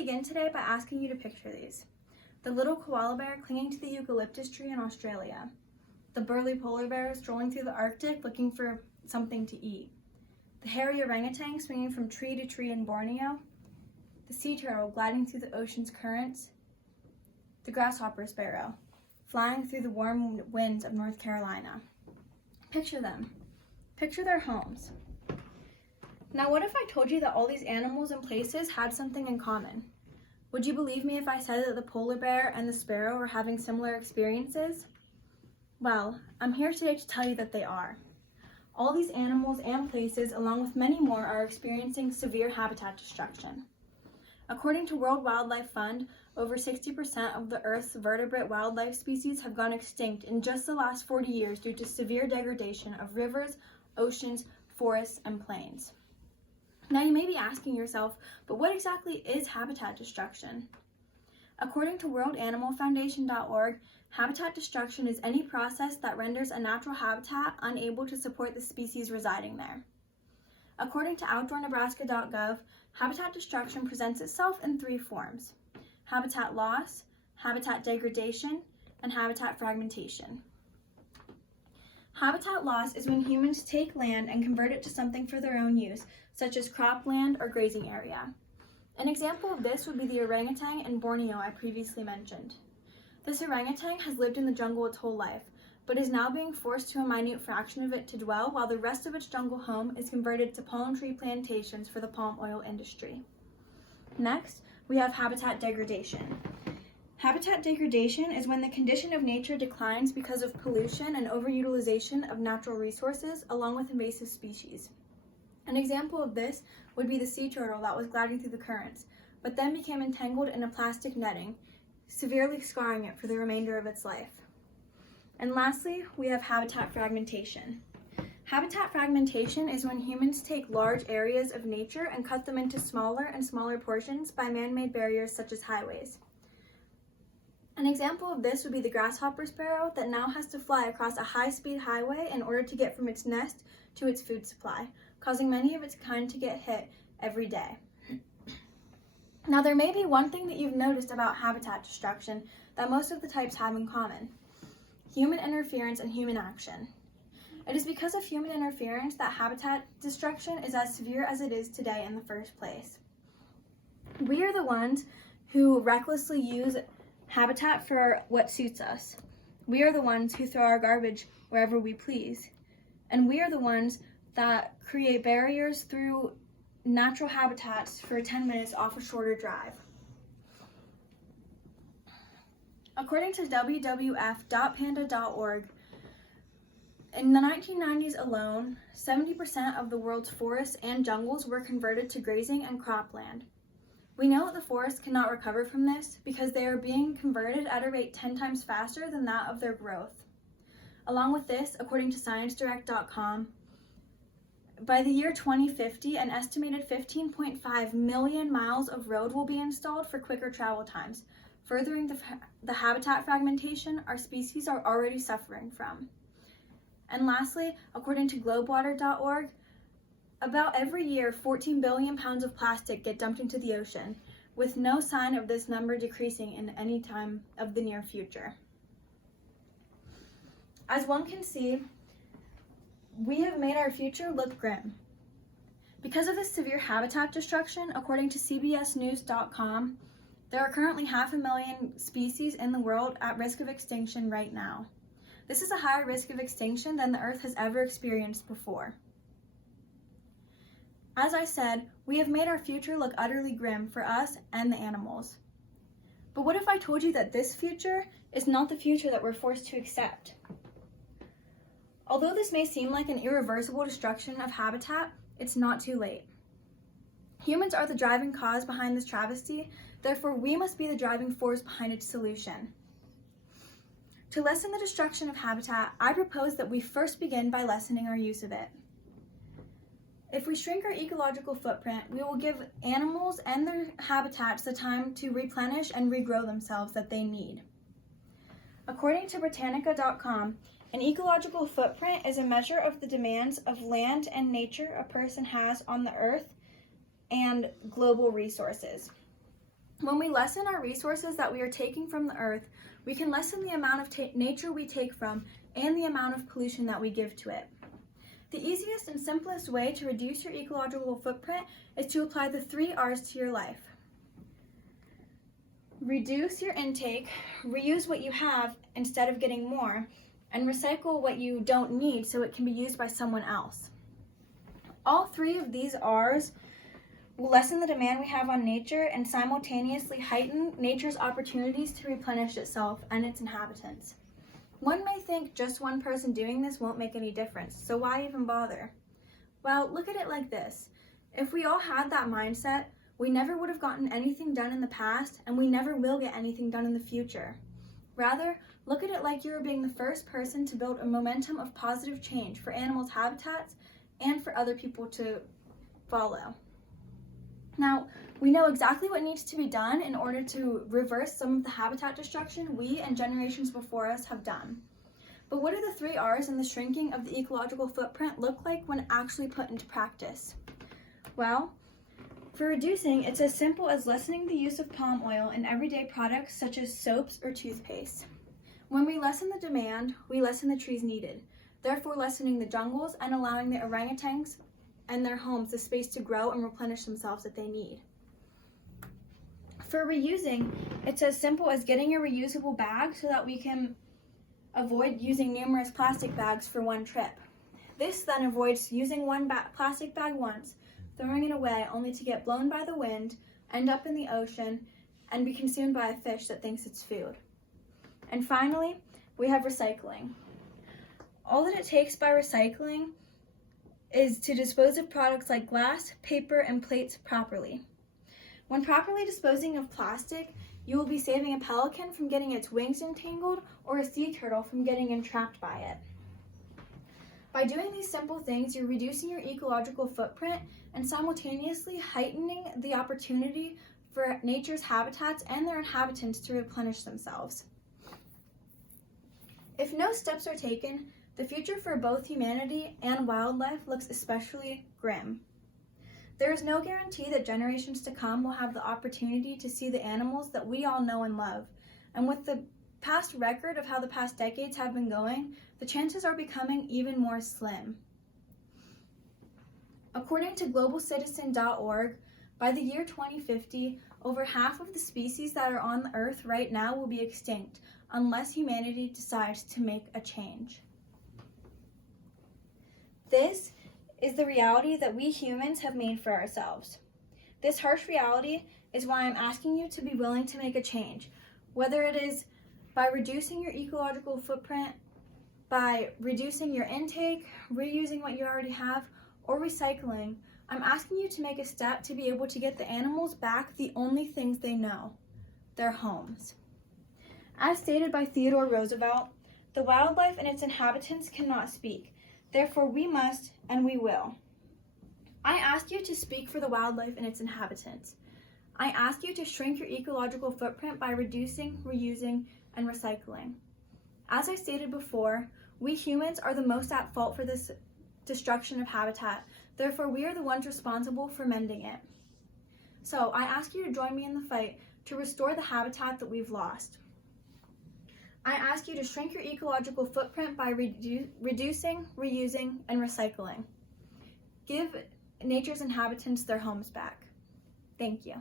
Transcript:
begin today by asking you to picture these. The little koala bear clinging to the eucalyptus tree in Australia. The burly polar bear strolling through the Arctic looking for something to eat. The hairy orangutan swinging from tree to tree in Borneo. The sea turtle gliding through the ocean's currents. The grasshopper sparrow flying through the warm winds of North Carolina. Picture them. Picture their homes. Now, what if I told you that all these animals and places had something in common? Would you believe me if I said that the polar bear and the sparrow are having similar experiences? Well, I'm here today to tell you that they are. All these animals and places, along with many more, are experiencing severe habitat destruction. According to World Wildlife Fund, over 60% of the Earth's vertebrate wildlife species have gone extinct in just the last 40 years due to severe degradation of rivers, oceans, forests, and plains. Now you may be asking yourself, but what exactly is habitat destruction? According to worldanimalfoundation.org, habitat destruction is any process that renders a natural habitat unable to support the species residing there. According to outdoornebraska.gov, habitat destruction presents itself in three forms: habitat loss, habitat degradation, and habitat fragmentation. Habitat loss is when humans take land and convert it to something for their own use, such as cropland or grazing area. An example of this would be the orangutan in Borneo I previously mentioned. This orangutan has lived in the jungle its whole life, but is now being forced to a minute fraction of it to dwell while the rest of its jungle home is converted to palm tree plantations for the palm oil industry. Next, we have habitat degradation. Habitat degradation is when the condition of nature declines because of pollution and overutilization of natural resources along with invasive species. An example of this would be the sea turtle that was gliding through the currents, but then became entangled in a plastic netting, severely scarring it for the remainder of its life. And lastly, we have habitat fragmentation. Habitat fragmentation is when humans take large areas of nature and cut them into smaller and smaller portions by man-made barriers such as highways. An example of this would be the grasshopper sparrow that now has to fly across a high-speed highway in order to get from its nest to its food supply, causing many of its kind to get hit every day. Now, there may be one thing that you've noticed about habitat destruction that most of the types have in common: human interference and human action. It is because of human interference that habitat destruction is as severe as it is today in the first place. We are the ones who recklessly use habitat for what suits us. We are the ones who throw our garbage wherever we please. And we are the ones that create barriers through natural habitats for 10 minutes off a shorter drive. According to WWF.panda.org, in the 1990s alone, 70% of the world's forests and jungles were converted to grazing and cropland. We know that the forests cannot recover from this because they are being converted at a rate 10 times faster than that of their growth. Along with this, according to ScienceDirect.com, by the year 2050, an estimated 15.5 million miles of road will be installed for quicker travel times, furthering the habitat fragmentation our species are already suffering from. And lastly, according to globewater.org, about every year 14 billion pounds of plastic get dumped into the ocean, with no sign of this number decreasing in any time of the near future. As one can see, we have made our future look grim. Because of this severe habitat destruction, according to CBSNews.com, there are currently 500,000 species in the world at risk of extinction right now. This is a higher risk of extinction than the Earth has ever experienced before. As I said, we have made our future look utterly grim for us and the animals. But what if I told you that this future is not the future that we're forced to accept? Although this may seem like an irreversible destruction of habitat, it's not too late. Humans are the driving cause behind this travesty, therefore we must be the driving force behind its solution. To lessen the destruction of habitat, I propose that we first begin by lessening our use of it. If we shrink our ecological footprint, we will give animals and their habitats the time to replenish and regrow themselves that they need. According to Britannica.com, an ecological footprint is a measure of the demands of land and nature a person has on the earth and global resources. When we lessen our resources that we are taking from the earth, we can lessen the amount of nature we take from and the amount of pollution that we give to it. The easiest and simplest way to reduce your ecological footprint is to apply the 3 R's to your life. Reduce your intake, reuse what you have instead of getting more, and recycle what you don't need so it can be used by someone else. All 3 of these R's will lessen the demand we have on nature and simultaneously heighten nature's opportunities to replenish itself and its inhabitants. One may think just one person doing this won't make any difference, so why even bother? Well, look at it like this. If we all had that mindset, we never would have gotten anything done in the past, and we never will get anything done in the future. Rather, look at it like you are being the first person to build a momentum of positive change for animals' habitats and for other people to follow. Now, we know exactly what needs to be done in order to reverse some of the habitat destruction we and generations before us have done. But what do the 3 R's in the shrinking of the ecological footprint look like when actually put into practice? Well, for reducing, it's as simple as lessening the use of palm oil in everyday products such as soaps or toothpaste. When we lessen the demand, we lessen the trees needed, therefore lessening the jungles and allowing the orangutans and their homes the space to grow and replenish themselves that they need. For reusing, it's as simple as getting a reusable bag so that we can avoid using numerous plastic bags for one trip. This then avoids using one plastic bag once, throwing it away only to get blown by the wind, end up in the ocean, and be consumed by a fish that thinks it's food. And finally, we have recycling. All that it takes by recycling is to dispose of products like glass, paper, and plates properly. When properly disposing of plastic, you will be saving a pelican from getting its wings entangled or a sea turtle from getting entrapped by it. By doing these simple things, you're reducing your ecological footprint and simultaneously heightening the opportunity for nature's habitats and their inhabitants to replenish themselves. If no steps are taken, the future for both humanity and wildlife looks especially grim. There is no guarantee that generations to come will have the opportunity to see the animals that we all know and love, and with the past record of how the past decades have been going, the chances are becoming even more slim. According to globalcitizen.org, by the year 2050, over half of the species that are on the earth right now will be extinct unless humanity decides to make a change. This is the reality that we humans have made for ourselves. This harsh reality is why I'm asking you to be willing to make a change, whether it is by reducing your ecological footprint, by reducing your intake, reusing what you already have, or recycling. I'm asking you to make a step to be able to get the animals back the only things they know, their homes. As stated by Theodore Roosevelt, the wildlife and its inhabitants cannot speak. Therefore, we must and we will. I ask you to speak for the wildlife and its inhabitants. I ask you to shrink your ecological footprint by reducing, reusing, and recycling. As I stated before, we humans are the most at fault for this destruction of habitat. Therefore, we are the ones responsible for mending it. So I ask you to join me in the fight to restore the habitat that we've lost. I ask you to shrink your ecological footprint by reducing, reusing, and recycling. Give nature's inhabitants their homes back. Thank you.